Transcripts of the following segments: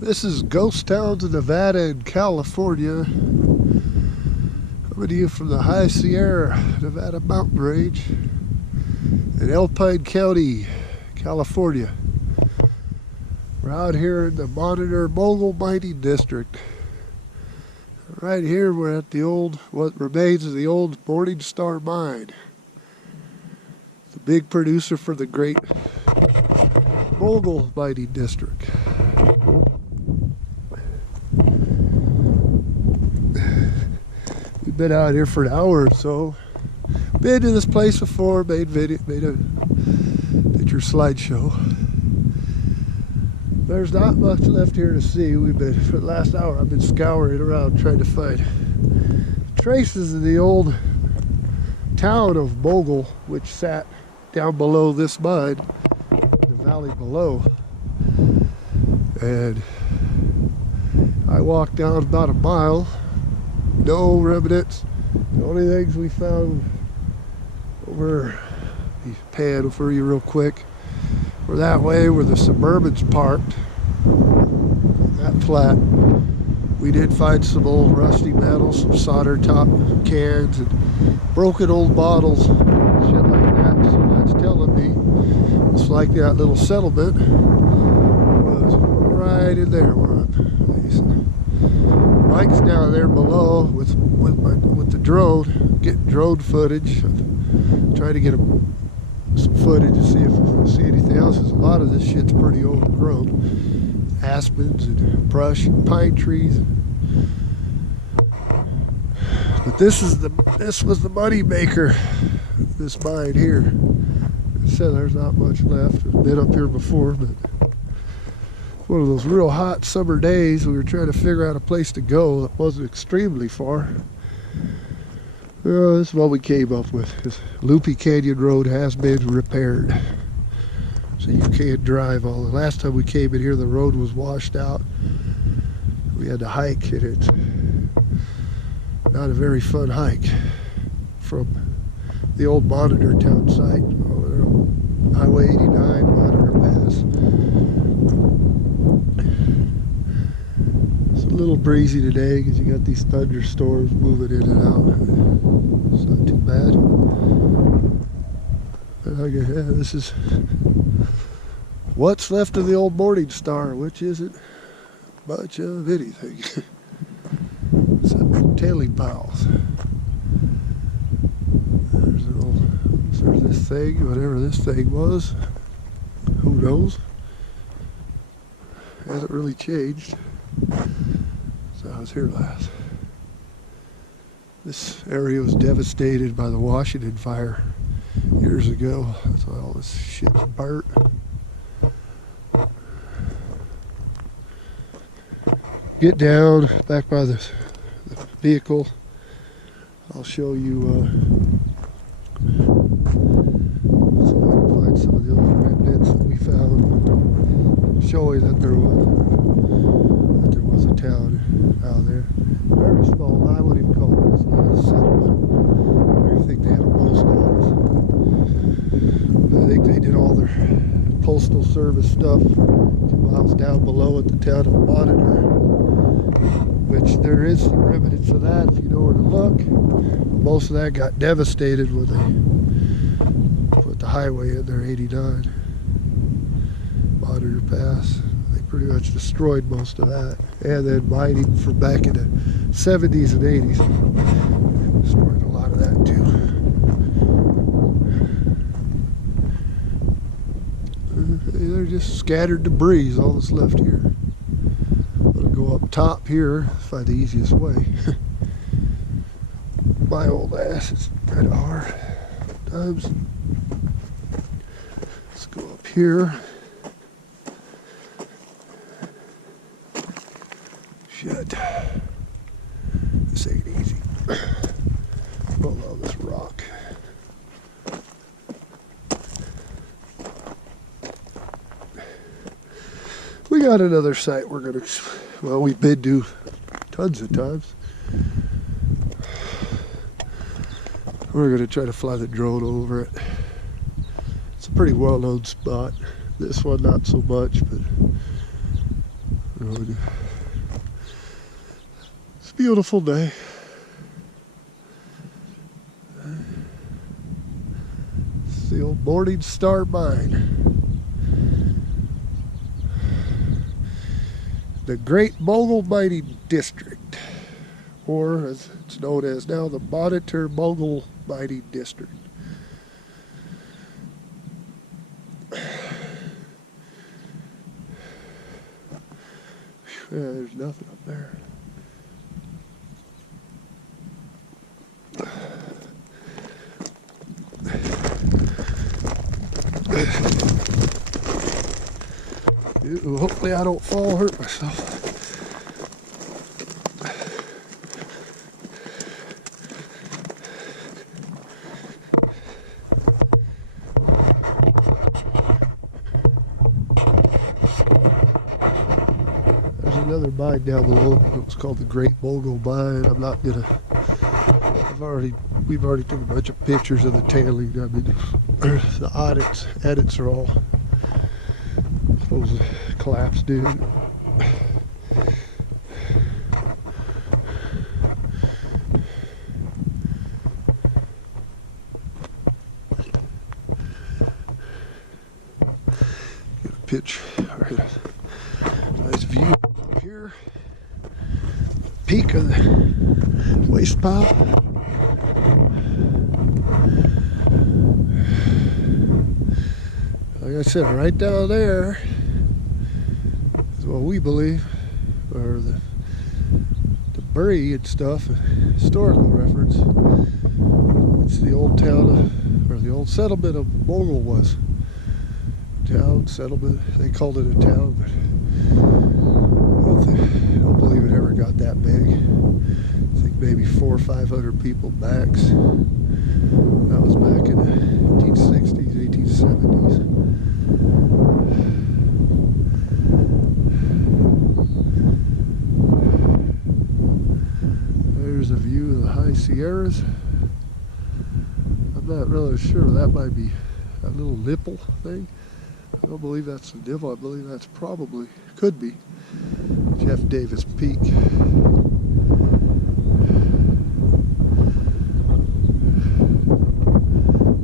This is ghost towns of Nevada and California. Coming to you from the High Sierra Nevada mountain range in Alpine County, California. We're out here in the Monitor-Mogul Mining District. Right here we're at the what remains of the old Morning Star Mine. The big producer for the great Mogul Mining District. We've been out here for an hour or so. Been to this place before, made a picture slideshow. There's not much left here to see. For the last hour I've been scouring around trying to find traces of the old town of Mogul, which sat down below this mine, the valley below. And I walked down about a mile, no remnants. The only things we found over, pan over you real quick, were that way where the Suburbans parked, that flat. We did find some old rusty metal, some solder top cans, and broken old bottles, shit like that. So that's telling me it's like that little settlement was right in there where I'm facing. Mike's down there below with the drone, getting drone footage, trying to get some footage to see if we see anything else. Because a lot of this shit's pretty overgrown, aspens and brush and pine trees. But this was the money maker, this mine here. I said there's not much left. I've been up here before, but one of those real hot summer days, we were trying to figure out a place to go that wasn't extremely far. This is what we came up with. This Loopy Canyon Road has been repaired, so you can't drive all the last time we came in here the road was washed out. We had to hike, and it's not a very fun hike from the old Monitor town site over there on Highway 89 Monitor Pass. It's a little breezy today because you got these thunderstorms moving in and out. It's not too bad. Yeah, this is what's left of the old Morning Star, which isn't much of anything. Except tailing piles. There's this thing, whatever this thing was. Who knows? Hasn't really changed. So I was here last. This area was devastated by the Washington fire years ago. That's why all this shit's burnt. Get down back by the vehicle. I'll show you see if I can find some of the other remnants that we found, showing that there was a town out there. Very small. I wouldn't even call it. It's not a settlement. I think they had a post office. I think they did all their postal service stuff 2 miles down below at the town of Monitor, which there is some remnants of that if you know where to look. Most of that got devastated when they put the highway in there, 89 Monitor Pass. They pretty much destroyed most of that, and then mining from back in the 70s and 80s destroyed a lot of that too. They're just scattered debris, all that's left here. I'm gonna go up top here, find the easiest way. My old ass is kind of hard times. Let's go up here. Shit. This ain't easy. Hold on this rock. We got another site we're gonna, well, we've been to tons of times. We're gonna try to fly the drone over it. It's a pretty well-known spot. This one not so much, but It's a beautiful day. It's the old Morning Star Mine. The Great Mogul Mining District, or as it's known as now, the Monitor-Mogul Mining District. Yeah, there's nothing up there. Hopefully I don't fall, hurt myself. There's another mine down below. It was called the Great Mogul Mine. I'm not gonna. We've already took a bunch of pictures of the tailing. I mean, the edits are all those collapsed, dude. Get a pitch. All right. Nice view up here. Peak of the waste pile. Like I said, right down there is what we believe are the debris and stuff, historical reference. It's the old town, or the old settlement of Mogul was. Town, settlement, they called it a town, but I don't believe it ever got that big. I think maybe 400 or 500 people max. That was back in the 1860s, 1870s. There's a view of the high Sierras. I'm not really sure. That might be that little nipple thing. I don't believe that's the nipple. I believe that's probably, could be, Jeff Davis Peak.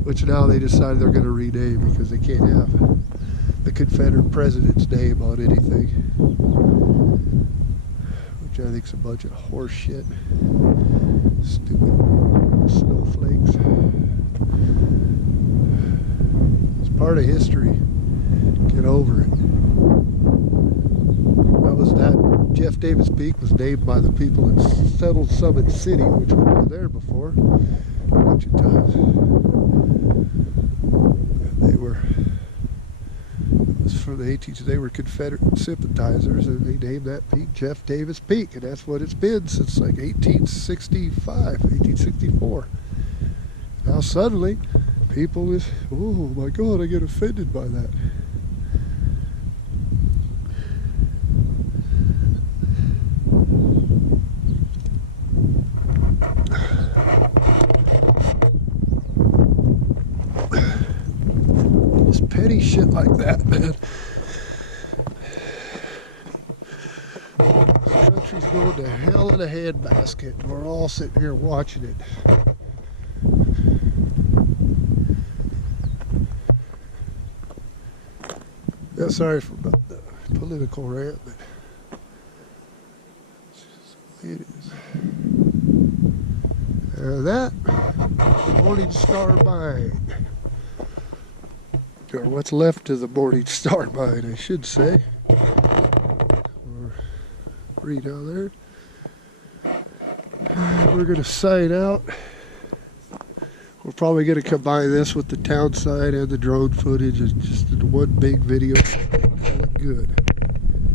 Which now they decided they're going to rename because they can't have the Confederate president's name on anything. Which I think is a bunch of horse shit. Stupid snowflakes. It's part of history. Get over it. That Jeff Davis Peak was named by the people that settled Summit City, which we were there before a bunch of times. They were, it was from the 18s, they were Confederate sympathizers, and they named that peak Jeff Davis Peak, and that's what it's been since like 1865, 1864. Now suddenly, people is, oh my God, I get offended by that. Petty shit like that, man. This country's going to hell in a handbasket, and we're all sitting here watching it. Yeah, sorry for about the political rant, but it's just the way it is. That, the Morning Star Mine. Or what's left of the Morning Star Mine, I should say. Or read out there. We're going to sign out. We're probably going to combine this with the townsite and the drone footage. It's just one big video. Call it good.